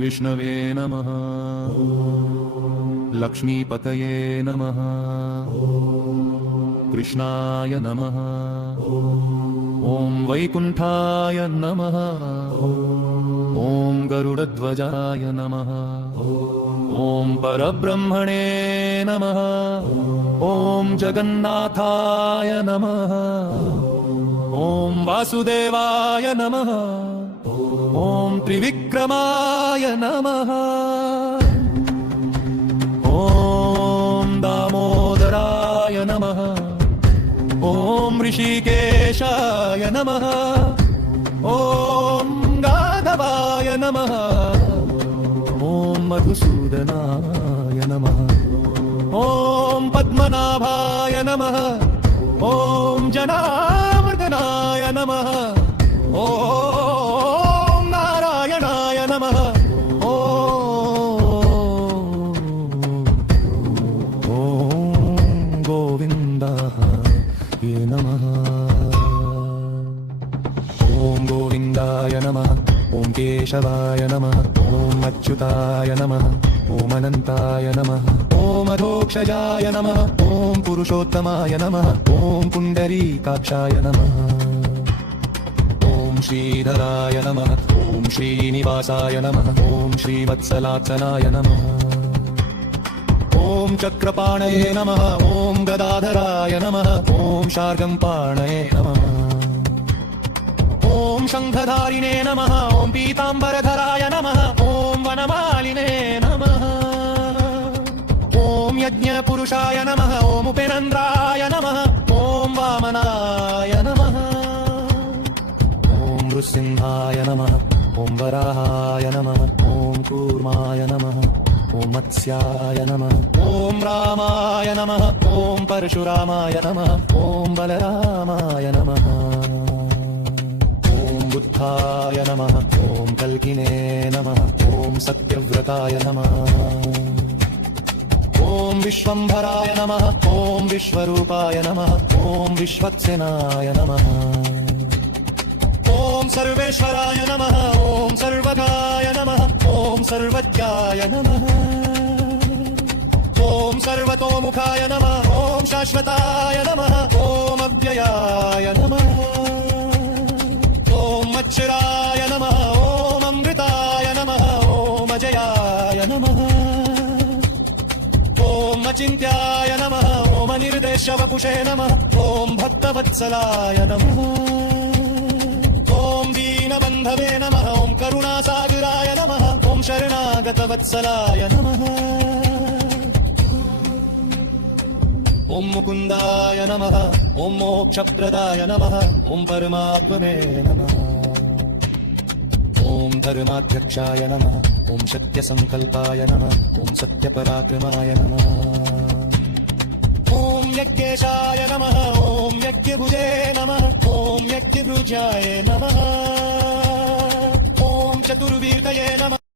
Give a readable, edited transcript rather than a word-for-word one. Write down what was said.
विष्णवे नमः। लक्ष्मीपतये नमः। कृष्णाय नमः। ॐ वैकुण्ठाय नमः। ॐ गरुडध्वजाय नमः। ॐ परब्रह्मणे नमः। ॐ जगन्नाथाय नमः। ॐ वासुदेवाय नमः। ॐ त्रिविक्रमाय नमः। ॐ दामोदराय नमः। ॐ ऋषिकेशाय नमः। ॐ गाधवाय नमः। ॐ मधुसूदनाय नमः। ॐ पद्मनाभाय नमः। ॐ जनार्दनाय नमः। ॐ नारायणाय नमः। ॐ गोविन्दाय नमः। ॐ गोविन्दाय नमः। ॐ केशवाय नमः। ॐ अच्युताय नमः। ॐ अनन्ताय नमः। ॐ अधोक्षजाय नमः। ॐ पुरुषोत्तमाय नमः। ॐ पुण्डरीकाक्षाय नमः। ॐ श्रीधराय नमः। ॐ श्रीनिवासाय नमः। ॐ श्रीवत्सलात्सनाय नमः। ॐ चक्रपाणये नमः। ॐ गदाधराय नमः। ॐ शार्गम्पाणये नमः। ॐ शङ्खधारिणे नमः। ॐ पीताम्बरधराय नमः। ॐ वनमालिने नमः। ॐ यज्ञपुरुषाय नमः। ॐ उपेन्द्राय नमः। ॐ वामनाय नमः। ॐ नृसिंहाय नमः। ॐ वराहाय नमः। ॐ कूर्माय नमः। ॐ मत्स्याय नमः। ॐ रामाय नमः। ॐ परशुरामाय नमः। ॐ बलरामाय नमः। ॐ बुद्धाय नमः। ॐ कल्किने नमः। ॐ सत्यव्रताय नमः। ॐ विश्वम्भराय नमः। ॐ विश्वरूपाय नमः। ॐ विश्वक्सेनाय नमः। ॐ सर्वेश्वराय नमः। ॐ सर्वगाय नमः। ॐ सर्वज्ञाय नमः। ॐ सर्वतोमुखाय नमः। ॐ शाश्वताय नमः। ॐ अव्ययाय नमः। ॐ मच्छराय नमः। ॐ अमृताय नमः। ॐ अजयाय नमः। ॐ अचिन्त्याय नमः। ॐ अनिर्देशवपुषे नमः। ॐ भक्तवत्सलाय नमः। ॐ दीनबन्धवे नमः। ॐ करुणासागराय नमः। ॐ शरणागतवत्सलाय नमः। ॐ मुकुन्दाय नमः। ॐ मोक्षप्रदाय नमः। ॐ परमात्मने नमः। ॐ धर्माध्यक्षाय नमः। ॐ सत्यसङ्कल्पाय नमः। ॐ सत्यपराक्रमाय नमः। ॐ यज्ञेशाय नमः। ॐ यज्ञभुजे नमः। ॐ यज्ञभुजाय नमः।